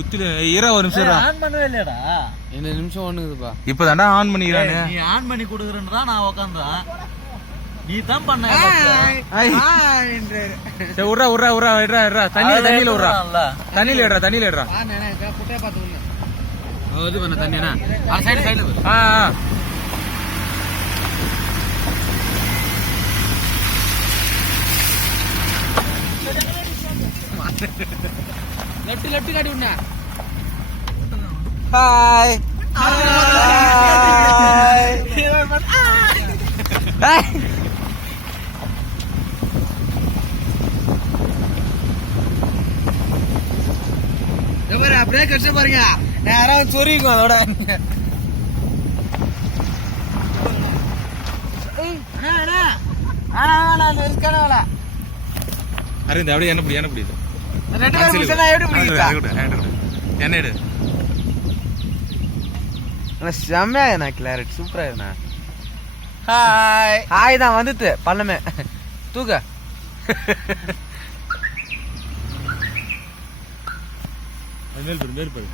குத்தில ஈரா ஒரு நிமிஷம் ஆன் பண்ணவே இல்லடா. என்ன நிமிஷம் ஒண்ணுதுப்பா. இப்பதான்டா ஆன் பண்ணிக்கிறானே. நீ ஆன் பண்ணி குடுக்குறேன்றா நான் உட்கார்ந்தேன். நீ தான் பண்ண. சரி உர்றா உர்றா உர்றா இடறா இடறா தண்ணியில உர்றா. தண்ணியில இடறா தண்ணியில இடறா. புட்டைய பார்த்து உள்ள. அது பண்ண தண்ணினா. அந்த சைடுல. லெஃப்ட் காட்டி உண்ணா. ஹாய் பிரேக் அடிச்சு பாருங்க. யாராவது சொரிக்கும் அதோட. அரவிந்த் அப்படியே என்ன பிடிக்குது என்ன எடு. செம்மையா கிளாரிட்டி சூப்பரா இருந்தா. ஹாய் ஹாய் தான் வந்துட்டு பள்ளமே தூக்க. மேல் பாரு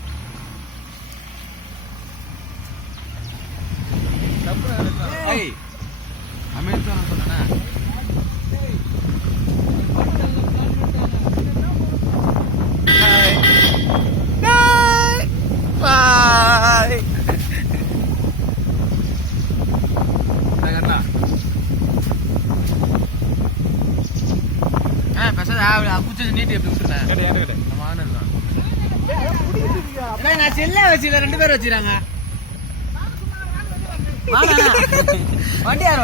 அமெரிக்கா சொன்னா ரெண்டு பேர் வச்சுறாங்க. வண்டி யார்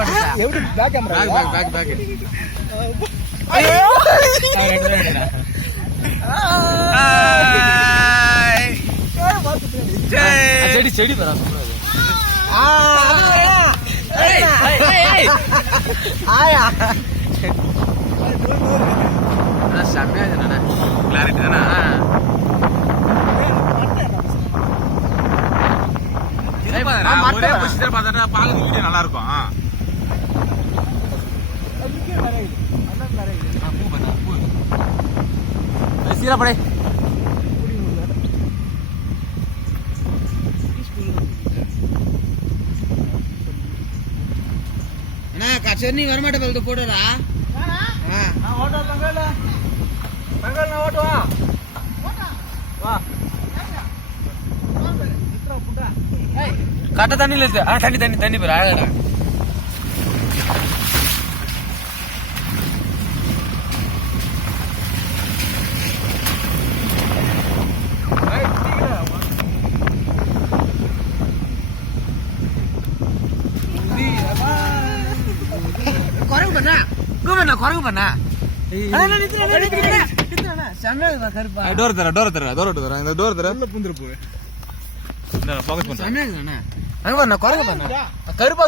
செடி செடி தரா செம்மையா கிளாரிட்டி தானே. ஒரே பொசிஷன் பார்த்தா பாக்குறது வீடியோ நல்லா இருக்கும். சீராப்படை சென்னை வரமாட்டே போடுறா. கட்ட தண்ணியில தண்ணி தண்ணி தண்ணி பேர் அழகா. குரங்கு பண்ணா குரங்கு பண்ணா கருப்பா. டோர் தர டோர் தர டோர் தர இந்த டோர் தர புந்துரு போய் ஃபோக்கஸ் பண்றேன். அங்க பாரு குரங்கு பண்ணா கருப்பா.